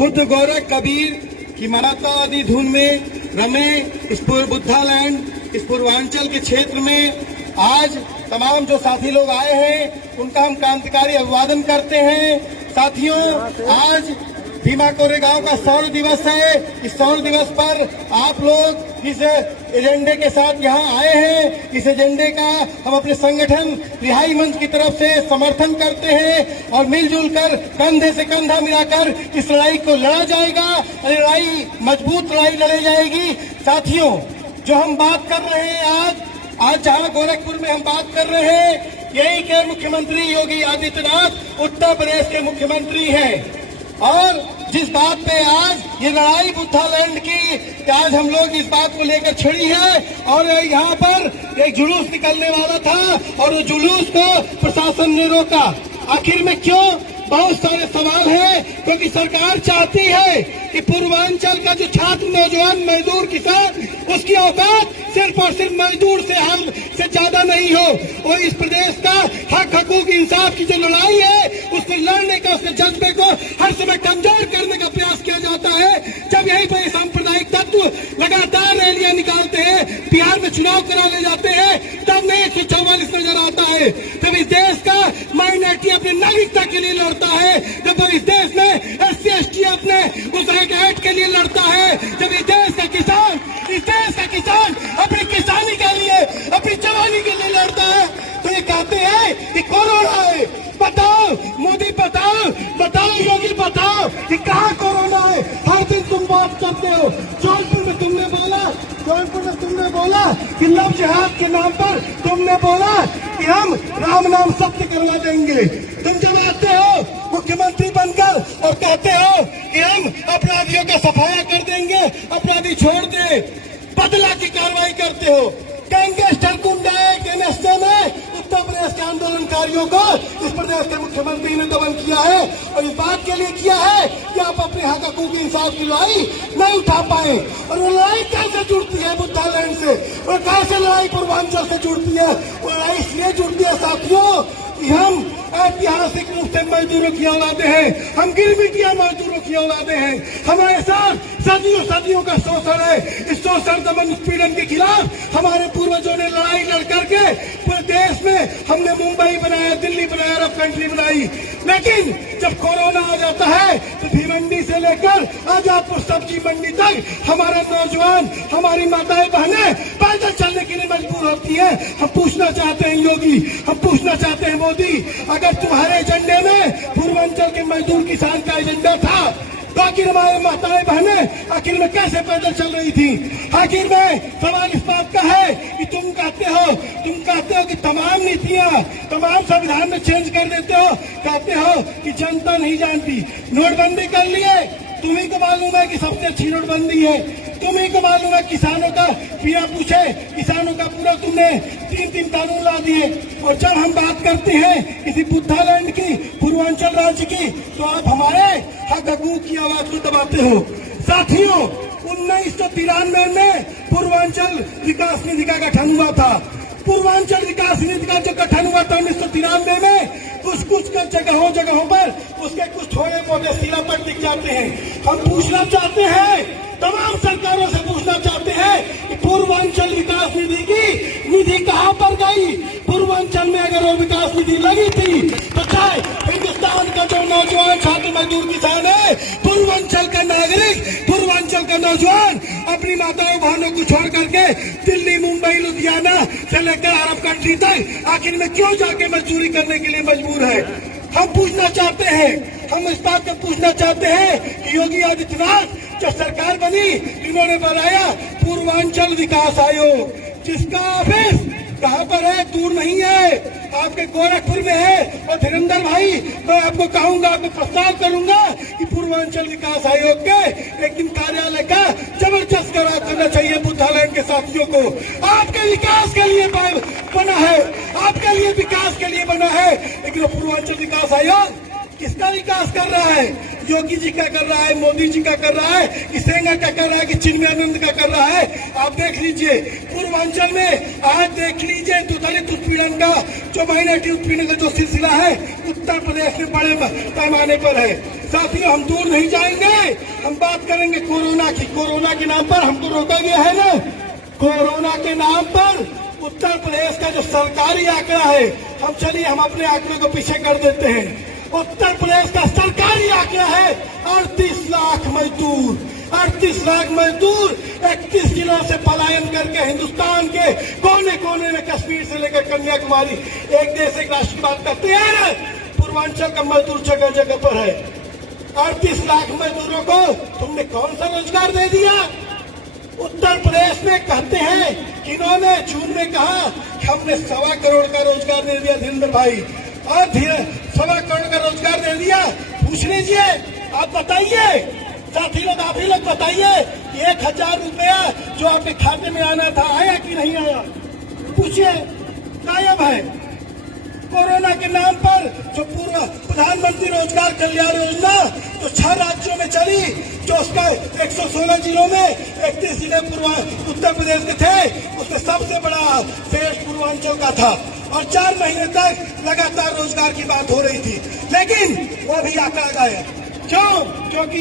बुद्ध गौरव कबीर की मानवतावादी धुन में रमे इस बुद्धालैंड इस पूर्वांचल के क्षेत्र में आज तमाम जो साथी लोग आए हैं उनका हम क्रांतिकारी अभिवादन करते हैं। साथियों, आज भीमा कोरेगांव का सौर दिवस है। इस सौर दिवस पर आप लोग इस एजेंडे के साथ यहाँ आए हैं। इस एजेंडे का हम अपने संगठन रिहाई मंच की तरफ से समर्थन करते हैं और मिलजुल कर कंधे से कंधा मिलाकर इस लड़ाई को लड़ा जाएगा। लड़ाई मजबूत लड़ाई लड़ी जाएगी। साथियों, जो हम बात कर रहे हैं आज जहाँ गोरखपुर में हम बात कर रहे हैं, यही के मुख्यमंत्री योगी आदित्यनाथ उत्तर प्रदेश के मुख्यमंत्री हैं। और जिस बात पे आज ये लड़ाई बुद्धालैंड की आज हम लोग इस बात को लेकर छिड़ी है और यहाँ पर एक जुलूस निकलने वाला था और उस जुलूस को प्रशासन ने रोका। आखिर में क्यों? बहुत सारे सवाल हैं। क्योंकि सरकार चाहती है कि पूर्वांचल का जो छात्र, नौजवान, मजदूर, किसान, उसकी औकात सिर्फ और सिर्फ मजदूर से हम से ज्यादा नहीं हो। और इस प्रदेश का हक, हकूक, इंसाफ की जो लड़ाई है उसको लड़ने का, उसके जज्बे को हर समय कमजोर करने का प्रयास किया जाता है। जब यहीं पर सांप्रदायिक तत्व लगातार रैलियां निकालते हैं, बिहार में चुनाव करा ले जाते हैं, तब नहीं 144 नजर आता है। जब इस देश का माइनॉरिटी अपनी नागरिकता के लिए लड़ता है, जब इस देश में SC/ST अपने उस एक्ट के लिए लड़ता है, जब इस देश का किसान अपनी किसानी के लिए, अपनी जवानी के लिए लड़ता है, तो ये कहते हैं कि कोरोना है। बताओ मोदी, बताओ योगी, बताओ कि कहाँ कोरोना है। हर दिन तुम बात करते हो। जौनपुर में तुमने बोला कि लव जिहाद के नाम पर तुमने बोला कि हम राम नाम सत्य करवा देंगे। तुम जब आते हो मुख्यमंत्री बनकर और कहते हो कि हम अपराधियों का सफाया कर देंगे, अपराधी छोड़ दे, बदला की कार्रवाई करते हो। गैंगस्टर गुंडा एनएसए में उत्तर प्रदेश के आंदोलनकारियों को इस प्रदेश के मुख्यमंत्री ने दमन किया है और इस बात के लिए किया है कि आप अपने हक, हकूक, इंसाफ की लड़ाई नहीं उठा पाए। और वो लड़ाई कैसे जुड़ती है बुद्धालैंड से, और कैसे लड़ाई पूर्वांचल से जुड़ती है? वो लड़ाई इसलिए जुड़ती है साथियों कि हम ऐतिहासिक रूप से मजदूरों की औलादे हैं, हम गिरमिटिया मजदूरों की औलादे हैं। हमारे साथ सदियों का शोषण है। इस शोषण, दमन, उत्पीड़न के खिलाफ हमारे पूर्वजों ने लड़ाई लड़ करके पूरे देश में हमने मुंबई बनाया, दिल्ली बनाया, अरब कंट्री बनाई। लेकिन जब कोरोना आ जाता है तो भिवंडी से लेकर आजादपुर सब्जी मंडी तक हमारे नौजवान, हमारी माताएं, बहनें पैदल चलने के लिए मजबूर होती है। हम पूछना चाहते हैं योगी, हम पूछना चाहते हैं मोदी, अगर तुम्हारे एजेंडे में पूर्वांचल के मजदूर किसान का एजेंडा था तो आखिर हमारे माताएं, बहनें आखिर में कैसे पैदल चल रही थी? आखिर में सवाल इस बात का है कि तुम कहते हो कि तमाम नीतियां, तमाम संविधान में चेंज कर देते हो, कहते हो कि जनता नहीं जानती। नोटबंदी कर लिए, तुम्ही को मालूम है कि सबसे अच्छी नोटबंदी है। तुम्ही को मालूम है किसानों का बिना पूछे किसानों का पूरा तुमने 3 कानून ला दिए। और जब हम बात करते हैं किसी बुद्धालैंड की, पूर्वांचल राज्य की, तो आप हमारे हक, हकूक की आवाज को दबाते हो। साथियों, 1993 में पूर्वांचल विकास निधि का गठन हुआ था। पूर्वांचल विकास निधि का जो गठन हुआ था 1993 में, कुछ जगहों पर उसके कुछ थोड़े मोटे शिलापट दिख जाते हैं। हम पूछना चाहते हैं, तमाम सरकारों से पूछना चाहते हैं कि पूर्वांचल विकास निधि की निधि कहाँ पर गई? पूर्वांचल में अगर वो विकास निधि लगी थी तो चाहे हिंदुस्तान का जो नौजवान, छात्र, मजदूर, किसान है, पूर्वांचल का नागरिक, पूर्वांचल का नौजवान अपनी माताओं, बहनों को छोड़ करके दिल्ली, मुंबई, लुधियाना से लेकर अरब कंट्री तक आखिर में क्यों जाके मजदूरी करने के लिए मजबूर है? हम पूछना चाहते हैं, हम इस बात को पूछना चाहते हैं कि योगी आदित्यनाथ जो सरकार बनी, इन्होंने बनाया पूर्वांचल विकास आयोग, जिसका ऑफिस कहाँ पर है? दूर नहीं है, आपके गोरखपुर में है। और धीरेन्द्र भाई, मैं आपको कहूंगा, आपको प्रस्ताव करूंगा कि पूर्वांचल विकास आयोग के एक दिन कार्यालय का जबरदस्त करार करना चाहिए बुद्धालैंड के साथियों को। आपके विकास के लिए बना है, आपके लिए विकास के लिए बना है, लेकिन पूर्वांचल विकास आयोग किसका विकास कर रहा है? योगी जी का कर रहा है, मोदी जी का कर रहा है, कि सेंगर का कर रहा है, कि चिन्मयानंद का कर रहा है? आप देख लीजिए पूर्वांचल में, आज देख लीजिए तो दलित उत्पीड़न का, जो माइनॉरिटी उत्पीड़न का जो सिलसिला है उत्तर प्रदेश में बड़े पैमाने पर है। साथियों, हम दूर नहीं जाएंगे, हम बात करेंगे कोरोना की। कोरोना के नाम पर हमको रोका गया है ना, कोरोना के नाम पर उत्तर प्रदेश का जो सरकारी आंकड़ा है, हम अपने आंकड़े को पीछे कर देते हैं। उत्तर प्रदेश का सरकारी आंकड़ा है 38 लाख मजदूर, 38 लाख मजदूर 31 जिलों से पलायन करके हिंदुस्तान के कोने कोने में, कश्मीर से लेकर कन्याकुमारी, एक देश एक राष्ट्र की बात करते हैं। पूर्वांचल का मजदूर जगह जगह पर है। 38 लाख मजदूरों को तुमने कौन सा रोजगार दे दिया? उत्तर प्रदेश में कहते हैं कि इन्होंने जून में कहा कि हमने 1.25 करोड़ का रोजगार दे दिया धीरेन्द्र भाई, और 1.25 करोड़ का रोजगार दे दिया। पूछ लीजिए, आप बताइए साथी लोग, आप ही लोग बताइए कि 1000 रुपया जो आपके खाते में आना था आया कि नहीं आया? पूछिए, गायब है। कोरोना के नाम पर जो पूर्व प्रधानमंत्री रोजगार कल्याण योजना जो 6 राज्यों में चली, जो उसका 116 जिलों में 31 जिले उत्तर प्रदेश के थे, उसमें सबसे बड़ा फेज पूर्वांचल का था, और 4 महीने तक लगातार रोजगार की बात हो रही थी, लेकिन वो भी आंकड़ा गायब। क्यों? क्योंकि